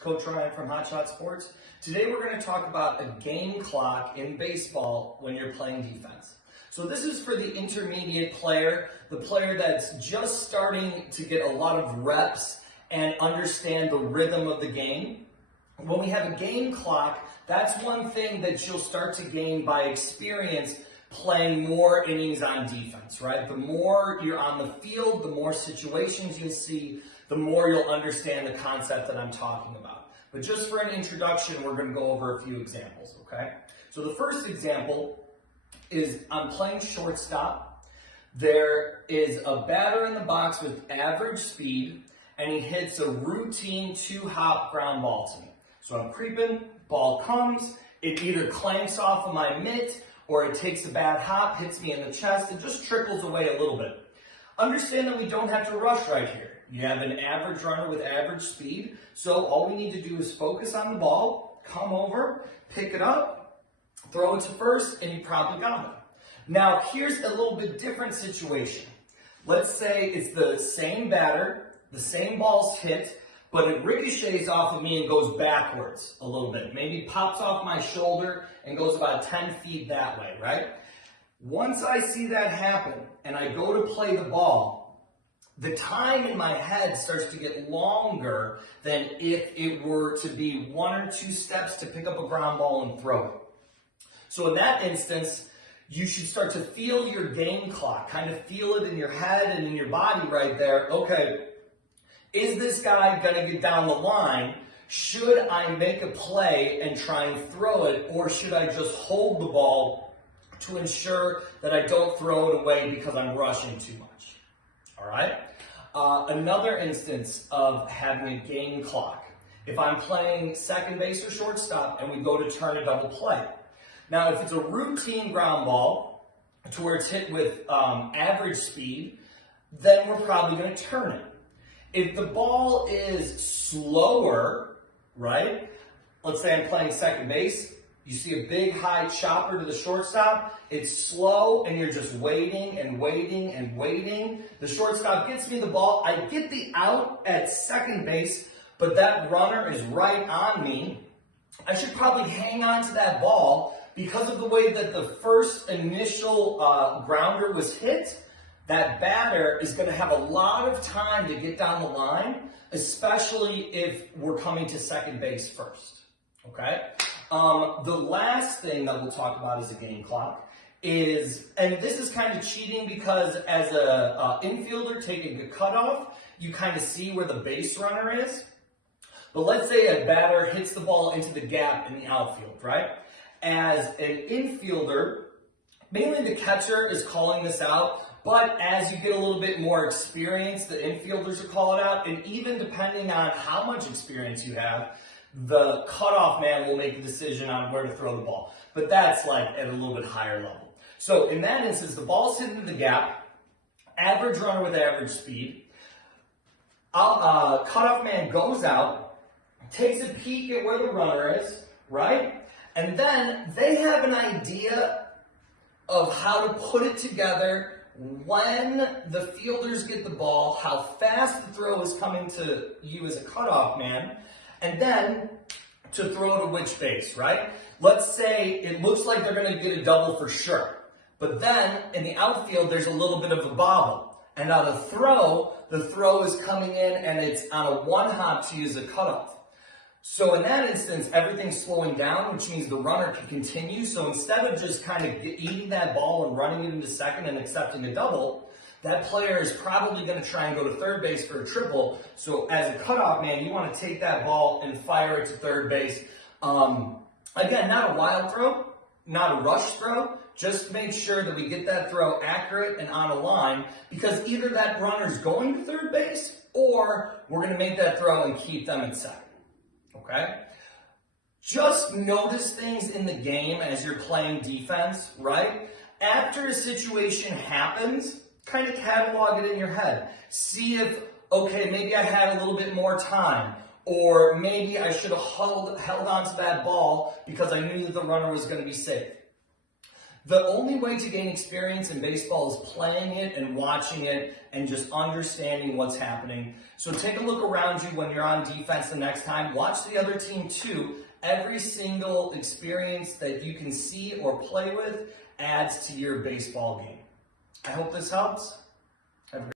It's Coach Ryan from Hot Shot Sports. Today we're going to talk about a game clock in baseball when you're playing defense. So this is for the intermediate player, the player that's just starting to get a lot of reps and understand the rhythm of the game. When we have a game clock, that's one thing that you'll start to gain by experience playing more innings on defense, right? The more you're on the field, the more situations you'll see, the more you'll understand the concept that I'm talking about. But just for an introduction, we're going to go over a few examples, okay? So the first example is I'm playing shortstop. There is a batter in the box with average speed, and he hits a routine 2-hop ground ball to me. So I'm creeping, ball comes, it either clanks off of my mitt, or it takes a bad hop, hits me in the chest, and just trickles away a little bit. Understand that we don't have to rush right here. You have an average runner with average speed, so all we need to do is focus on the ball, come over, pick it up, throw it to first, and you probably got it. Now, here's a little bit different situation. Let's say it's the same batter, the same ball's hit, but it ricochets off of me and goes backwards a little bit. Maybe pops off my shoulder and goes about 10 feet that way, right? Once I see that happen and I go to play the ball, the time in my head starts to get longer than if it were to be 1 or 2 steps to pick up a ground ball and throw it. So in that instance, you should start to feel your game clock, kind of feel it in your head and in your body right there. Okay, is this guy going to get down the line? Should I make a play and try and throw it, or should I just hold the ball to ensure that I don't throw it away because I'm rushing too much? All right? Another instance of having a game clock. If I'm playing second base or shortstop and we go to turn a double play. Now, if it's a routine ground ball to where it's hit with average speed, then we're probably going to turn it. If the ball is slower, right? Let's say I'm playing second base. You see a big high chopper to the shortstop. It's slow and you're just waiting and waiting and waiting. The shortstop gets me the ball. I get the out at second base, but that runner is right on me. I should probably hang on to that ball because of the way that the first initial grounder was hit. That batter is going to have a lot of time to get down the line, especially if we're coming to second base first, okay? The last thing that we'll talk about as a game clock is, and this is kind of cheating because as a infielder taking a cutoff, you kind of see where the base runner is. But let's say a batter hits the ball into the gap in the outfield, right? As an infielder, mainly the catcher is calling this out, but as you get a little bit more experience, the infielders will call it out, and even depending on how much experience you have, the cutoff man will make the decision on where to throw the ball. But that's like at a little bit higher level. So in that instance, the ball's hit into the gap, average runner with average speed, cutoff man goes out, takes a peek at where the runner is, right? And then they have an idea of how to put it together when the fielders get the ball, how fast the throw is coming to you as a cutoff man, and then to throw to which base, right? Let's say it looks like they're going to get a double for sure, but then in the outfield there's a little bit of a bobble, and on the throw is coming in and it's on a 1-hop to use a cutoff. So in that instance, everything's slowing down, which means the runner can continue. So instead of just kind of eating that ball and running it into second and accepting a double, that player is probably going to try and go to third base for a triple. So as a cutoff man, you want to take that ball and fire it to third base. Again, not a wild throw, not a rush throw. Just make sure that we get that throw accurate and on a line, because either that runner's going to third base or we're going to make that throw and keep them in second. Okay? Just notice things in the game as you're playing defense, right? After a situation happens, kind of catalog it in your head. See if, okay, maybe I had a little bit more time, or maybe I should have held on to that ball because I knew that the runner was going to be safe. The only way to gain experience in baseball is playing it and watching it and just understanding what's happening. So take a look around you when you're on defense the next time. Watch the other team too. Every single experience that you can see or play with adds to your baseball game. I hope this helps.